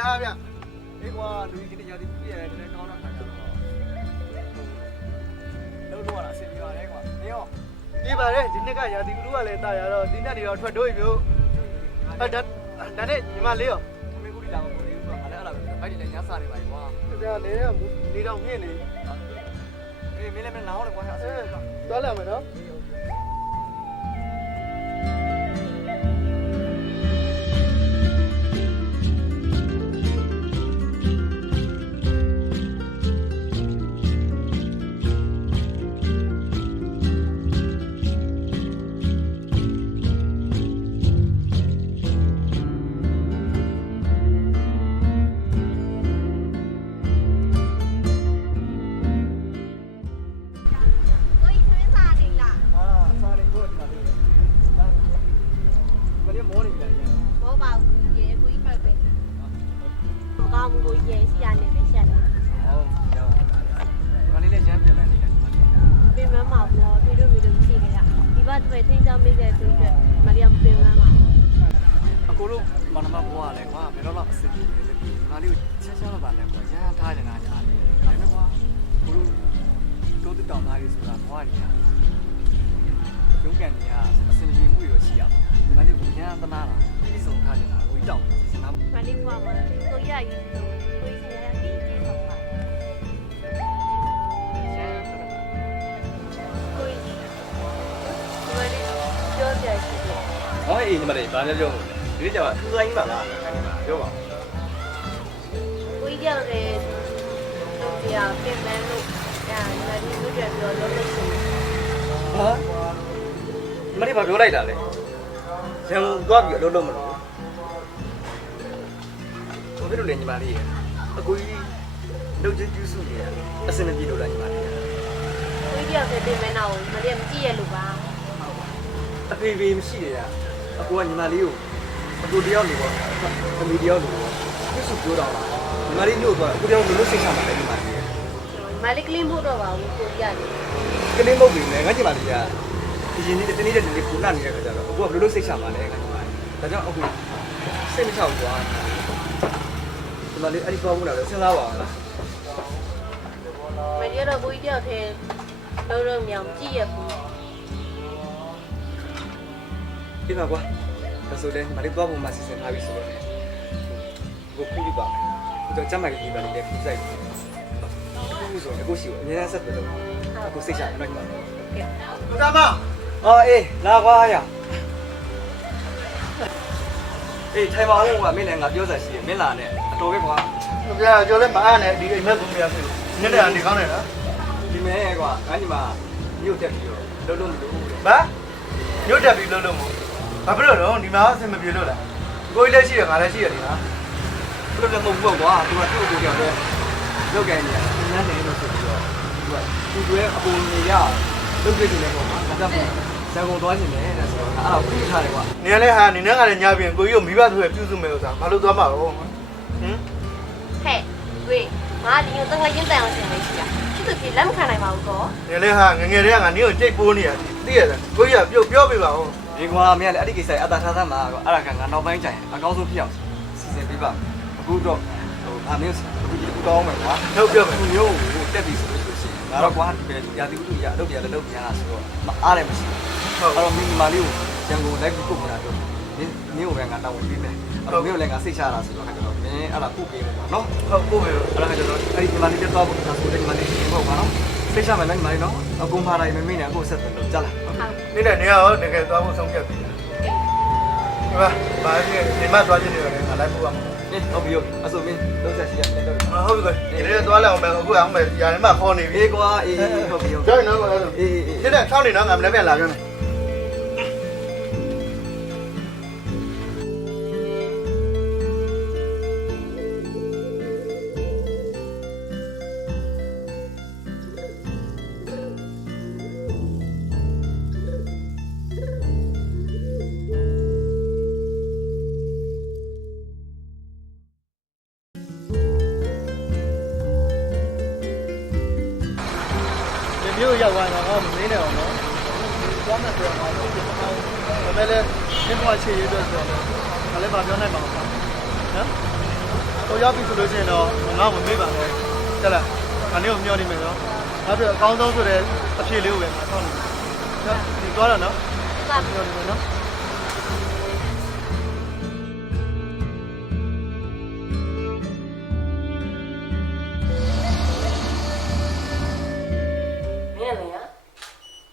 လားဗျအေးကွာလူကြီးကရာဒီပြည့်ရတယ်တကယ်ကောင်းတော့ခါကြတော့လုံးတော့လာအဆင်ပြေပါလေကွာနေရော ဒီပါလေဒီနှစ်ကရာသီဥတုကလည်းတာရတော့ဒီနှစ်နေတော့ထွက်တို့ပြီဒါနဲ့ညီမလေးရော မင်းကူဒီလာမပေါ်သေးဘူးကွာငါလည်းအဲ့လိုပဲဘိုက်တွေလည်းညစားနေပါကွာ ဒါလေနေတော့မြင့်နေ အေးမင်းလည်းမနားတော့ကွာအဲ့ သွားလာမယ်နော်ဟောအေးညီမလေးဘာပြောဒီနေ့ကျတော့ထူးဆိုင်ကြီးပါလားပြောပါကိုကြီးကြောက်တယ်လူတရားပြင်မယ်လို့ညာညီမတို့ပြောပြောလို့ရှိရင်ဟာညီမလေးဘာပြောလိုက်တာလဲရန်ကုန်သွားပြီးအလုပ်လုပ်မလို့ဘာဖြစ်လို့လဲညီမလေးအကူကြီးလုပ်ချင်ကျူးစုနေရအစင်မပြေလို့လားညီမလေးကိုကြီးကြောက်တယ်ပြင်မယ်တော့မလေးမကြည့်ရလို့ပါအဖေဖေမရှိရအကူကညီမလေးကိုအကူတယောက်လိုပေါ့အမေတယောက်လိုပေါ့ကျူးစုပြောတော့ညီမလေးညို့သွားအကူတယောက်လိုစိတ်ချမှာလေညီမလေးမလေးကလင်းဖို့တော့ပါဘူးကိုကြီးရတယ်ကလေးမဟုတ်ပြီလေငါညီမလေးကဒီရင်ဒီတနေ့တည်းကိုနာနေတဲ့ခါကျတော့အကူကဘယ်လိုစိတ်ချမှာလဲငါညီမလေးဒါကြောင့်အကူစိတ်မချဘူးကွာညီမလေးအဲ့ဒီကောင်းဘူးလားစဉ်းစားပါအောင်လားမလေးတော့ကိုကြီးကြောက်တယ်လုံးမြောင်ကြည့်ရဘူးဒီမှာကွာဒါဆိုလည်းမလေးသွားဖို့မှစီစဉ်ထားပြီဆိုတော့ကိုခုပြပါမယ်ကျွန်တော်ကျမ်းမာရေးပါနေတဲ့ခုစိုက်ခုဆိုအခုရှိအများအားဆက်တယ်လို့အခုစိတ်ချတယ်နော်ညီမဟုတ်ကဲ့ဦးသားမအော်အေးလာကွာရအေးထိုင်ပါဦးကမင်းလည်းငါပြောစားရှိတယ်မင်းလာနဲ့အတော်ပဲကွာဗျာကျော်လည်းမအားနဲ့ဒီအိမ်မက်ကုန်ပြရဖြစ်လို့ညနေကနေကောင်းတယ်နော်ဒီမဲကွာငါညီမမြို့တက်ပြီးတော့လုံးလုံးမလို့ဘာညွတ်တက်ပြီးလုံးလုံးမို့ဘာဖြစ်လို့တော့ဒီမှာအဆင်မပြေလို့လားကိုကြီးလည်းရှိတယ်ငါလည်းရှိရတယ်ဟာဘယ်လိုလဲမဟုတ်ဘူးကွာသူကသူ့ကိုကြောက်တယ်လောက်ကန်နေတယ်ညနေလို့ဆိုပြီးတော့သူကအပေါ်နေရလုတ်ပြနေတယ်ပေါ့ကွာဒါကြောင့်ဇံကုန်သွားနေတယ်တဲ့ဆိုတော့အဲ့ဒါပြီးထားတယ်ကွာနေလည်းဟာနေနဲ့ကလည်းညာပြင်ကိုကြီးကိုမိဘဆိုရပြုစုမယ်ဥစ္စာဘာလို့သွားမှာတော့ဟင်ဟဲ့ဝေးငါဒီကိုတန်ခါချင်းတန်အောင်ရှင်လေးရှိရချစ်သူပြေလက်မခံနိုင်ပါဘူးကောနေလည်းဟာငငယ်တည်းကငါနင်းကိုကြိတ်ပိုးနေရတယ်သိရလားကိုကြီးကပြောပြပါဦးဒီကွာမင်းကလည်းအဲ့ဒီကိစ္စအတားထားသမှာကွာအဲ့ဒါကငါနောက်ပိုင်းကျရင်အကောင်းဆုံးဖြစ်အောင်စီစဉ်ပေးပါအခုတော့ဟိုဗာမင်းအခုဒီကောင်းမယ်ကွာထုတ်ပြောမယ်သူမျိုးကိုတက်ပြီဆိုလို့ရှိရင်ငါတော့ကွာဒီရာသီဥတုရအလုပ်ရတယ်လုပ်ပြန်လာဆိုတော့မအားလည်းမရှိဘူးဟုတ်အဲ့တော့မိမလေးကိုရန်ကုန်လိုက်ပြီးပုတ်ခါတော့မင်းကိုပဲငါတောင်းဝင်ပေးမယ်အဲ့တော့မင်းကိုလည်းငါစိတ်ချတာဆိုတော့ခါကျတော့မင်းအဲ့ဒါပုတ်ပေးမယ်ကွာနော်ဟုတ်ပို့မယ်အဲ့ဒါခါကျတော့အဲ့ဒီညီမလေးတက်သွားဖို့ဒါဆိုတဲ့ညီမလေးဟုတ်ပါနော်စိတ်ချမယ်လည်းညီမလေးနော်အကုန်ဖားတိုင်းမမေ့နဲ့အခုဆက်တယ်လို့ကြားလားဟုတ်နေနဲ့နေရောတကယ်သွားဖို့ဆုံးဖြတ်ပြီဒီမှာဘာဖြစ်နေမှသွားခြင်းနေတယ်ငါလိုက်ပို့ပါမယ်ဟုတ်ပြီအဆိုမင်းလုံးဆက်ရှိရတယ်တော့ဟုတ်ပြီဒီနေ့သွားလိုက်အောင်မယ်အခုအောင်မယ်ယာထဲမှာခေါ်နေပြီအေးကွာအေးဟုတ်ပြီကျောင်းနော်အေးဒီနေ့ဆောင်းနေတော့ငါမနေ့ပြန်လာခဲ့မယ်မြို့ရောက်သွားတော့မမင်းနဲ့အောင်နော်သွားမယ်ဆိုတော့ငါတို့ဒီမှာဒါပေမဲ့လည်းဒီဘွားချေရတော့ဆိုတော့ငါလည်းမပြောနိုင်ပါဘူးနော် တော့ရောက်ပြီဆိုလို့ရှိရင်တော့ငါ့ကိုမေးပါမယ်တက်လားငါနေကိုမျှော်နေမယ်နော်နောက်ပြီးအကောင်းဆုံးဆိုတဲ့အဖြေလေးကိုပဲငါဆောင်းနေတယ်ဒီသွားတော့နော်မျှော်နေမယ်နော် မင်းလည်း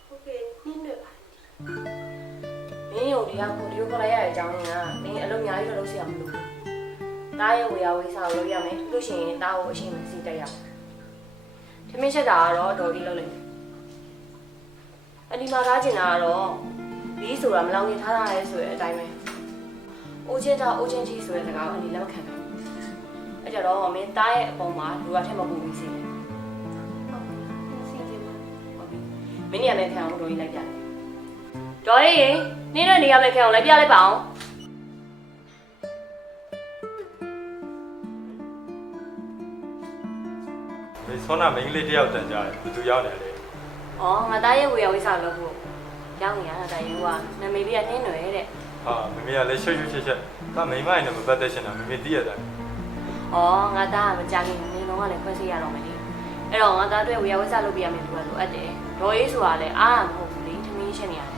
ဟုတ်ကဲ့နင်းတွေ့ပါမင်းရုံဒီကကိုဒီကိုခေါ်လိုက်ရတဲ့အကြောင်းကမင်းအလုပ်အများကြီးလုပ်စီရမလို့တားရဲ့ဝေယဝေစာကိုလုပ်ရမယ်လို့ရှိရင်တားကိုအရှိန်မစီတက်ရအောင်ထမင်းချက်တာကတော့တော်ကြီးလုပ်လိုက်အဒီမှာထားချင်တာကတော့ဘီးဆိုတာမလောင်နေထားတာလဲဆိုတဲ့အတိုင်းပဲအိုးချင်းတော့အိုးချင်းကြီးဆိုတဲ့စကားကိုအဒီလက်မခံနိုင်အဲ့ကြတော့မင်းတားရဲ့အပေါ်မှာလူကထက်မပူပြီးစီတယ်မင်းညမဲ့ခံအောင်တော်ကြီးလိုက်ပြတယ်တော်ရေးနင်းတို့နေရာမဲ့ခံအောင်လိုက်ပြလိုက်ပါအောင်မေဆောနာမင်းလေးတယောက်တန်ကြတယ်ဘယ်သူရောက်နေလဲ။အော်ငါသားရဲ့ဝေယဝိစာလုပ်ဖို့ရောက်နေရတာတိုင်ကနာမည်လေးကနှင်းနွယ်တဲ့။ ဟာမမေကလည်းရှုပ်ရှုပ်ချက်ချက်ဒါမိမနဲ့မပတ်သက်ချင်တာမမေသိရတာ ။အော်ငါသားကမကြခင်နင်းတော့ကလည်းခွဲစိရတော့မယ်လေ။အဲ့တော့ငါသားအတွက်ဝေယဝိစာလုပ်ပြရမယ်လို့လိုအပ်တယ်။ဒေါ်ရေးဆိုတာလည်းအားမဟုတ်ဘူးလေ။သမီးရှင်းနေရတယ်။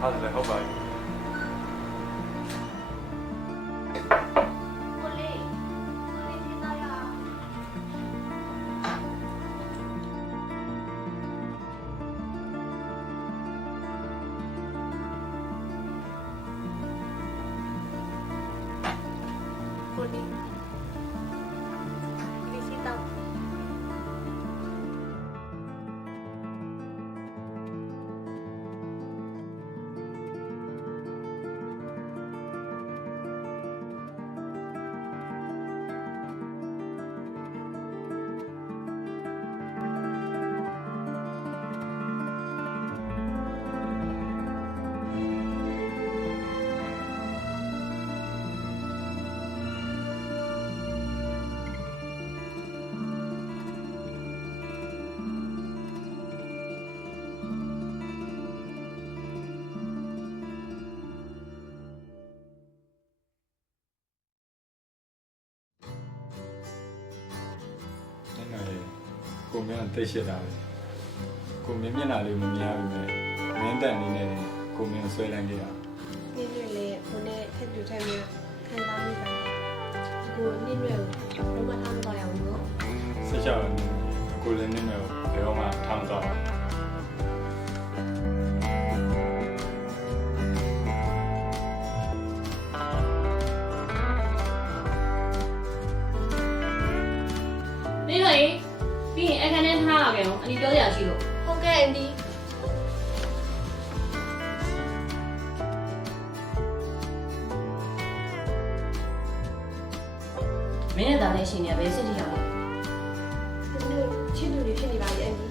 ဟာလည်းဟုတ်ပါပြီ ကိုလေးဒီသားရကိုလေးဒီစီတောက်ကိုမင်းတိတ်ရှစ်တာပဲကိုမင်းမျက်နှာလေးမမြင်ရဘူးလေမင်းတန်နေနေကိုမင်းဆွဲလိုက်ကြတာ နင်းရွယ်လေးကိုနဲ့ထက်ပြထိုင်ပြီးခံစားမိပါတယ်ကိုနင်းရွယ်ကိုလုံးဝထားမသွားရဘူးနော် ဆက်ချောင်းကိုလည်းနေနေဘယ်တော့မှထောင်းတော့ မင်းတို့ပြီးရင်အခန်းထဲထားရမယ်နော်အနီပြောရရှိလို့ ဟုတ်ကဲ့အန်ဒီ မင်းနဲ့သားနဲ့ရှင်နေဘယ်စစ်တီရောက်လဲ နင်းတို့ချစ်သူတွေဖြစ်နေပါရဲ့အန်ဒီ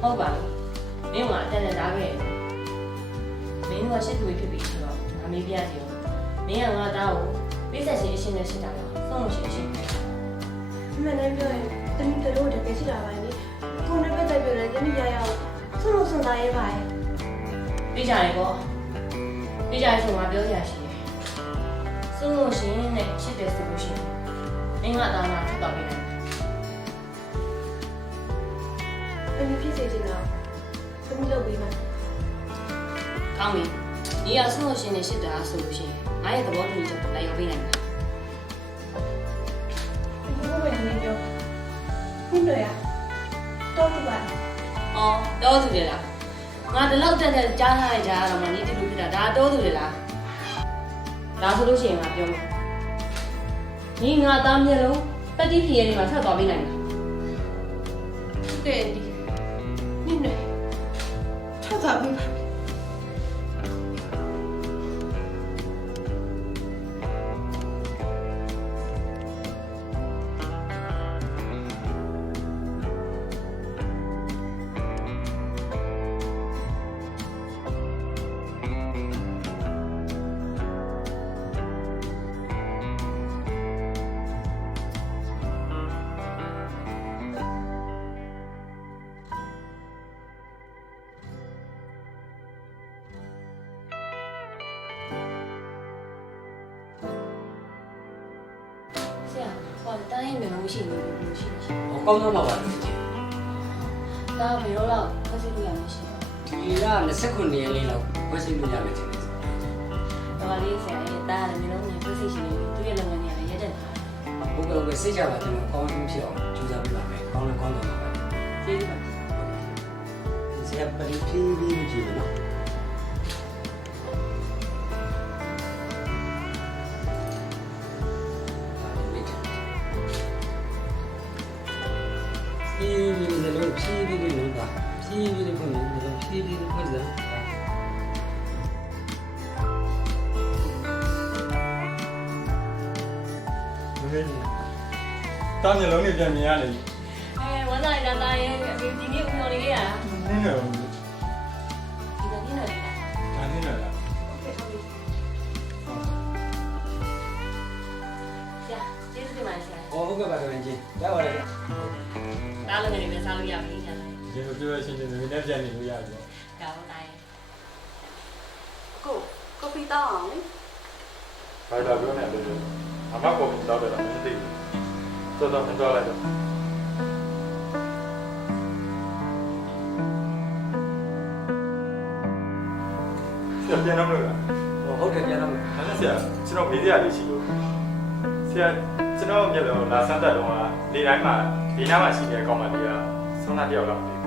ဟုတ်ပါဘူးမင်းကအတန်တန်သားခဲ့မင်းကရှစ်သူဖြစ်ပြီဆိုတော့အမေပြကြည့်မင်းကငါသားကိုပြည့်စက်ရှင်အရှင်နဲ့ရှစ်တာတော့ဆုံးလို့ရှိအရှင်ပဲ မှန်တယ်ပြောရင်တမီးတို့တကယ်ရှိတာပါလေကိုနဲ့ပတ်သက်ပြောတယ်တမီးရရအောင်ဆုံးလို့ဆုံးသားရဲ့ပါရဲ့ ပြကြတယ်ပေါ့ပြကြရဆိုငါပြောစရာရှိတယ်ဆုံးလို့ရှိနဲ့ရှစ်တယ်ဆိုလို့ရှိရင်မင်းကသားကထွက်သွားပြီလား အန်ဒီဖြစ်စေချင်တာတမီးလုပ်ပေးပါ ကောင်းပြီညီကဆုံးလို့ရှိနဲ့ရှစ်တာဆိုလို့ရှိရင်ငါရဲ့သဘောတူညီချက်ကိုလိုက်ရောပေးနိုင်မှာ ဒီလိုပဲနင်းပြောနင်းတို့ရတော့ဘူးပါ ။အော်တောသူလေလား။ငါဒီလောက်တက်တက်ကြားထားရကြတော့မှနေတူလူဖြစ်တာဒါတောသူလေလား။ဒါဆိုလို့ရှိရင်ငါပြောမယ်။ညီငါသားမျက်လုံးတက်တိဖြေရနေမှာဆက်သွားပေးနိုင်တယ် ဟုတ်ကဲ့အန်ဒီနင်းတို့ထောက်တာပေးပါ မရှိနေဘူးမရှိမရှိ ဟောကောင်းတော့မှာပါလို့ ဒါဘယ်တော့လောက်ဖတ်စစ်လို့ရမရှိဘူး ဒီက29ရက်လေးလောက်ဝယ်စီလို့ရမယ်ထင်တယ် ဒါလေးဆရာရဲ့တားတယ်မျိုးလုံးနဲ့ဖတ်စစ်ရှင်နေပြီသူ့ရဲ့လုပ်ငန်းတွေကလည်းရက်တက်ထားတယ် ဟုတ်ကဲ့ဟုတ်ကဲ့စိတ်ကြပါကျွန်တော်ကောင်းဆုံးဖြစ်အောင်ကြိုးစားပြပါမယ်ကောင်းလည်းကောင်းတော့ပါပဲ ကျေးဇူးပါ ဆရာပရိဖြည်းဖြည်းကြည့်လို့နော်ဖြည်းဖြည်းလေးဖြည်းဖြည်းလေးလုံးပါဖြည်းဖြည်းလေးဖွင့်နေတယ်ဖြည်းဖြည်းလေးဖွင့်စမ်းတားမျက်လုံးနဲ့ပြန်မြင်ရတယ် ဝမ်းသာရတာရဲ့ဒီနေ့ဦးတော်လေးရ နင်းတယ် ဒီနေ့နဲ့ ဒါနင်းတယ်လား ဆရာကျေးဇူးတင်ပါတယ်ဆရာ ဟုတ်ကဲ့ပါတော်ရင်ကြီးရပါတယ် ဒါလည်းလည်းစားလို့ရပြီဆရာ ဒီလိုပြောရှင်းနေတယ်နည်းပြန်နေလို့ရတယ် ဒါတော့တိုင်း ကိုကော်ဖီတောင်းအောင်လေ ဘာသာပြောနေတယ်အမကောတော့တယ်မသိဘူးတော်တော်မတော်လိုက်တော့ဆရာပြန်တော့မလို့လား ဟုတ်တယ်ပြန်တော့မယ် ဒါနဲ့ဆရာကျွန်တော်မေးရလေးရှိလို့ဆရာကျွန်တော်မျက်လုံးလာစမ်းတက်တော့လေတိုင်းမှာဒီနားမှာရှိတဲ့ကောင်မလေးကဆုံးနာတယောက်လောက်မသိဘူး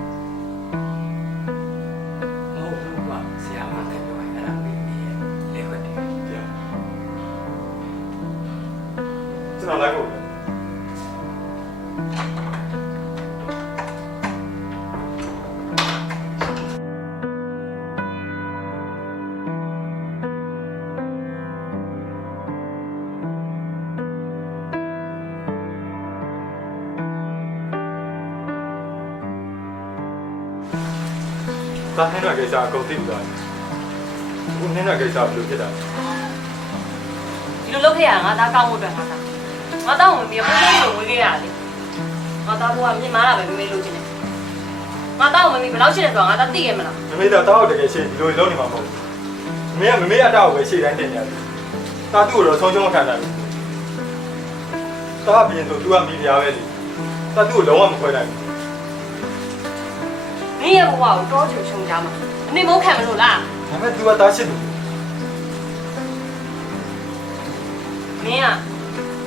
ဟုတ်ဘူးကွာဆရာမလည်းပြောရင်အဲ့ဒါမေးနေရဲ့လေခွက်တယ် ပြန်ကျွန်တော်လိုက်ဖို့ တားနေတဲ့ကိစ္စအကုန်သိပြီလားအခုနေတဲ့ကိစ္စဘယ်လိုဖြစ်တာလဲ ဒီလိုလုပ်ခဲ့ရငါသားကောင်းမှုအတွက်ငါသားဝင်ပြီးပုံစံကိုဝေးခဲ့ရလေငါသားဘုရားမြင်မာတာပဲမေးလို့ချင်းတယ်ငါသားဝင်ပြီးဘယ်လောက်ရှိတယ်ဆိုတော့ငါသားသိခဲ့မလား မမေတော့တောက်တကယ်ရှေ့ဒီလိုလုံးနေမှာမဟုတ်ဘူးမမေကမမေအတောက်ကိုပဲရှေ့တိုင်းတင်နေတယ်တာသူ့ကိုတော့ဆုံးချုံခံတာပြီတာပြင်ဆို तू ကမိဖုရားပဲလေတာသူ့ကိုလုံးဝမခွဲနိုင်ဘူး မင်းရဲ့ဘဝကိုတောချုံချုံကြမှာအနေမခံမလို့လား ဒါပေမဲ့ तू ကတားရှိတယ် မင်းက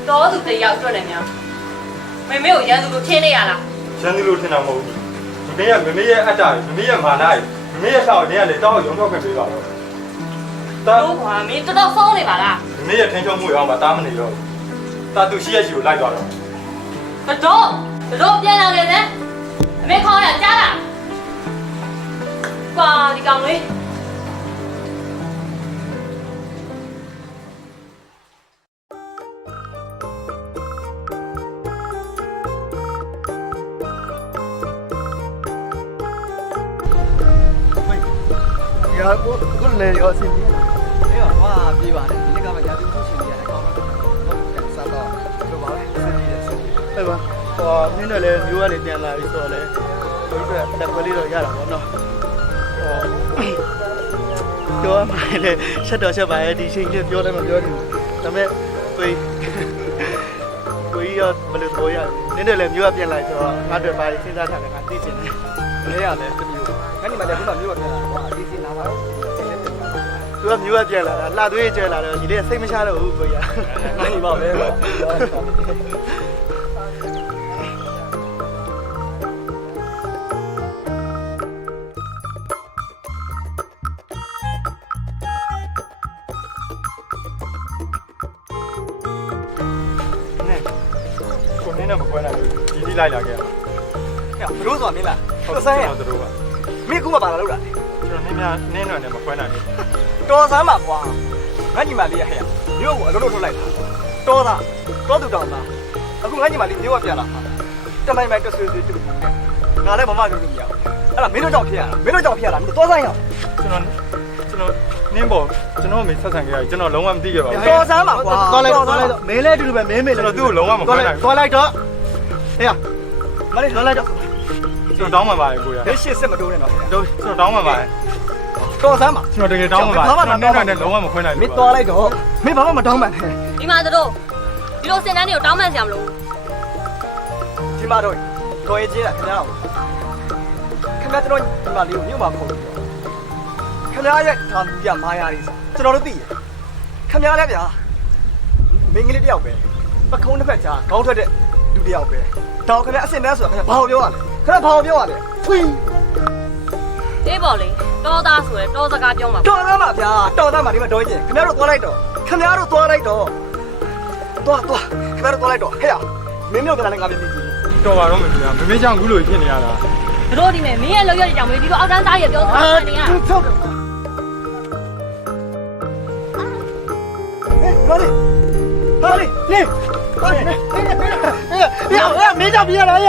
တောသူတယောက်အတွက်လည်းများမမေကိုရန်သူလိုထင်းနေရလား ရှမ်းသူလို့ထင်တာမဟုတ်ဘူးမမေကမမေရဲ့အတ္တကြီးမမေရဲ့မာနကြီးမမေရဲ့ဆောက်တင်းကလေတောက်ရုံထောက်ခွင့်ပေးပါတော့တာ တို့ကွာမင်းတော်တော်ဆုံးနေပါလား မမေရဲ့ထင်းချုံမှုရောမှာတားမနေတော့တာသူရှိရရှိကိုလိုက်သွားတော့ ကတော့ပြန်လာတယ်နဲ့အမေခေါင်းရကြားလားကွာဒီကောင်လေး ရာကိုလည်းရောအစီအစဉ် အေးပါပြေးပါတယ်ဒီနေ့ကမှရာသီဥတုရှင်ကြီးရအကောင်းတော့ဟုတ်ကဲ့စားတော့ဘယ်ပါလဲဆက်ကြည့်ရဆက်ကြည့် အဲ့ပါဟောနင်းတော့လည်းမျိုးကနေပြန်လာပြီဆိုတော့လေဘုရားတက်ခွဲလေးတော့ရတာပေါ့နော်ဟောပြောမှလည်းချက်တော့ချက်ပါရဲ့ဒီချိန်ကြီးပြောလည်းမပြောဘူးဒါပေမဲ့ကိုကြီးရောဘယ်လိုပြောရလဲနင်းတော့လည်းမျိုးကပြန်လာဆိုတော့ငါတို့ပါစဉ်းစားထားတယ်ငါသိချင်တယ် လဲရတယ်တမျိုးငါညီမလည်းခုမှမျိုးပြန်လာတော့အဒီစီနာပါတော့ သူကမျိုးကပြန်လာတာလှသွေးကျဲလာတော့ဒီလေးစိတ်မချတော့ဘူးကိုကြီး ငါညီမပဲပေါ့ ကိုနင်းနဲ့မခွဲနိုင်ဘူးဒီဒီလိုက်လာခဲ့ ဟဲ့ဘလို့ဆိုတာမင်းလားတော်ဆန်းရ ကျွန်တော်တို့က မင်းကူမပါလာလို့လား ကျွန်တော်နင်းများနင်းတော်နဲ့မခွဲနိုင်ဘူး တော်ဆန်းပါကွာငါညီမလေးရဟဲ့မျိုးကိုအလုံးလုံးထုတ်လိုက်တာတော်သားတော်သူတောင်သားအခုငါညီမလေးမျိုးကပြန်လာတမိုင်မိုင်တဆွေဆွေတူငါလည်းမမလို့လို့မရဘူးအဲ့ဒါမင်းတို့ကြောင့်ဖြစ်ရတာမင်းတို့ကြောင့်ဖြစ်ရတာမင်းတို့တော်ဆန်းရအောင် ကျွန်တော်နင်းပေါ်ကျွန်တော်မေဆက်ဆံခဲ့ရတယ်ကျွန်တော်လုံးဝမသိခဲ့ပါဘူး တော်ဆန်းပါကွာ သွားလိုက်တော့မင်းလည်းအတူတူပဲမင်းမေး ကျွန်တော်သူ့ကိုလုံးဝမခွဲနိုင်ဘူး သွားလိုက်တော့ဟေ့မလေးသွားလိုက်တော့ ကျွန်တော်တောင်းမှပါလေကိုရ ဒီရှစ်စစ်မတိုးနဲ့တော့ ကျွန်တော်တောင်းမှပါလေ တော်ဆန်းပါ ကျွန်တော်တကယ်တောင်းမှပါကျွန်တော်နင်းတော်နဲ့လုံးဝမခွဲနိုင် မ ဘူး င်းတော်လိုက်တော့မင်းဘာမှမတောင်းမှန်း ဒီမှာတို့ဒီလိုစင်တန်းတွေကိုတောင်းပန်စရာမလို ဒီမှာတော့တော်ရင်ကြီးတာခင်ဗျားခင်ဗျားကျွန်တော်ဒီမှာလေးကိုမြို့မှာခေါ်ပြီးတော့ခင်ဗျားရဲ့ဒါလူပြမာယာလေးကျွန်တော်တို့သိရခင်ဗျားလည်းဗျာမင်းကလေးတယောက်ပဲပခုံးတစ်ဖက်ကြားခေါင်းထွက်တဲ့လူတယောက်ပဲတောင်ခင်ဗျားအစင်တန်းဆိုတာခင်ဗျားဘာကိုပြောရလဲခင်ဗျားဘာကိုပြောရလဲဖွီး အေးပေါ့လေတောသားဆိုရယ်တောစကားပြောမှာ တော်သားမှာဗျာတော်သားမှာဒီမှာတော်ရင်ခင်ဗျားတို့သွားလိုက်တော့ခင်ဗျားတို့သွားလိုက်တော့သွားခင်ဗျားတို့သွားလိုက်တော့ဟဲ့မင်းမျိုးကလည်းငါပြပြကြည့် တော်ပါတော့မမေကမမေကြောင့်အခုလိုဖြစ်နေရတာ တို့ဒီမဲ့မင်းရဲ့လောက်ရတဲ့ကြောင့်မင်းဒီလိုအောက်တန်းသားရပြောတာနေရ ဟုတ်တယ်ဟာလေနေမင်းကြောင့်ပြရတာရ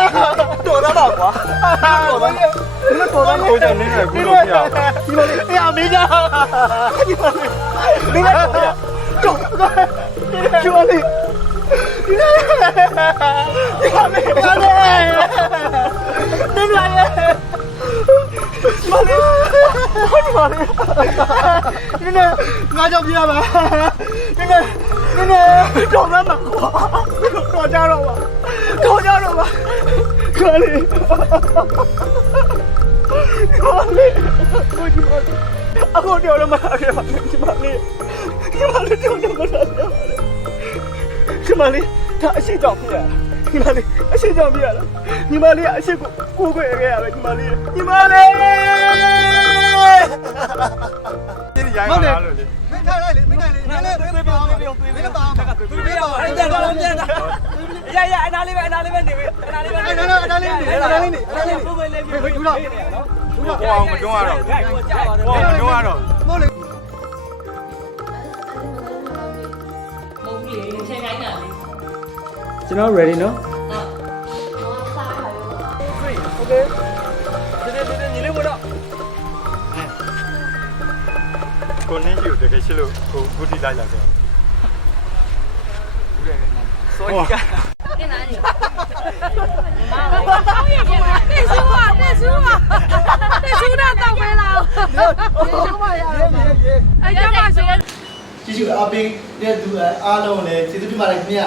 တော်သားပါကွာတော်သားနေတော်သား ကိုကြောင့်နင်းနေအခုလိုဖြစ်အောင် မင်းကြောင့် မင်းတော်ကျိုးလေး ငါကြောင့်ပြရပါတော်သားမှာတော်ကြတော့ပါခါလေးအခုတော့မရပါဘူးဒီမလေးတော့မရပါဘူးဒီမလေးဒါအရှိကြောင့်ပြရဒီမလေးအရှိကြောင့်ပြရလားဒီမလေးအရှိကိုကိုရခဲ့ရပဲဒီမလေး ဒီရိုင်းလာလို့လေ မင်းထိုင်လိုက်လေမင်းထိုင်လေနည်းနည်းသွေးပြောင်းသွေးပြောင်းသွေးပြောင်းပါသွေးပြောင်းအဲ့ဒါတော့ပြန်တာရအနာလေးပဲနေပြီအနာလေးပဲနေပြီအနာလေးနေဘုံပဲလေးပြီဒူတော့ ဟိုအောင်မတွန်းရတော့ဟိုအောင်မတွန်းရတော့ မဟုတ်လေ မဟုတ်ဘူးလေထင်ခိုင်းတာလေ ကျွန်တော် ready နော် โอเคဒီညီလေးဝင်တော့ ကိုနင်းကြီးကိုတကယ်ရှိလို့ကိုဂူတီလိုက်လာခဲ့ 所以干。 တင်လာနေတက်ဆူပါတက်ဆူတာတောက်ပေးလာအဲ့ကြပါစေ ကျေးဇူးအပေးတဲ့သူအားလုံးလည်းကျေးဇူးတင်ပါတယ်ခင်ဗျာ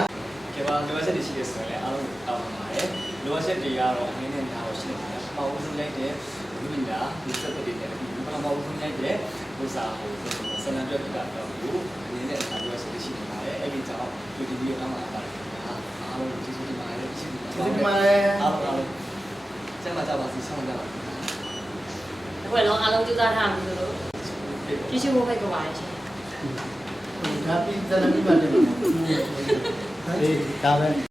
ကဲပါလိုအပ်ချက်တွေရှိရဆိုရင်လည်းအားလုံးတောင်းပါပါတယ်လိုအပ်ချက်တွေကတော့အင်းနဲ့ထားလို့ရှိနေတယ်ပေါ့ဦးဆုံးလိုက်တဲ့လူပညာဒီစက်တွေနဲ့ဒီပေါ့ဦးဆုံးလိုက်တဲ့ဥစားဟိုဆန္ဒပြတ်တာတော့ဘူးအင်းနဲ့ထားလို့ရှိနေရှိနေပါတယ်အဲ့ဒီကြောင့်ဒီဗီဒီယိုတောင်းပါပါတယ်အားလုံးကျေးဇူးတင်ပါတယ်ကျေးဇူးတင်ပါတယ်အားလုံးကျမ်းမာကြပါစေဆောင်းကြပါစေ ဘယ်လုံးအားလုံးကြိုးစားထားမှာလို့ကျေးဇူးဖို့ဖိတ်ခေါ်ပါတယ်ရှင် ဒါပြီးသနာမိပါတယ်ဒါပဲ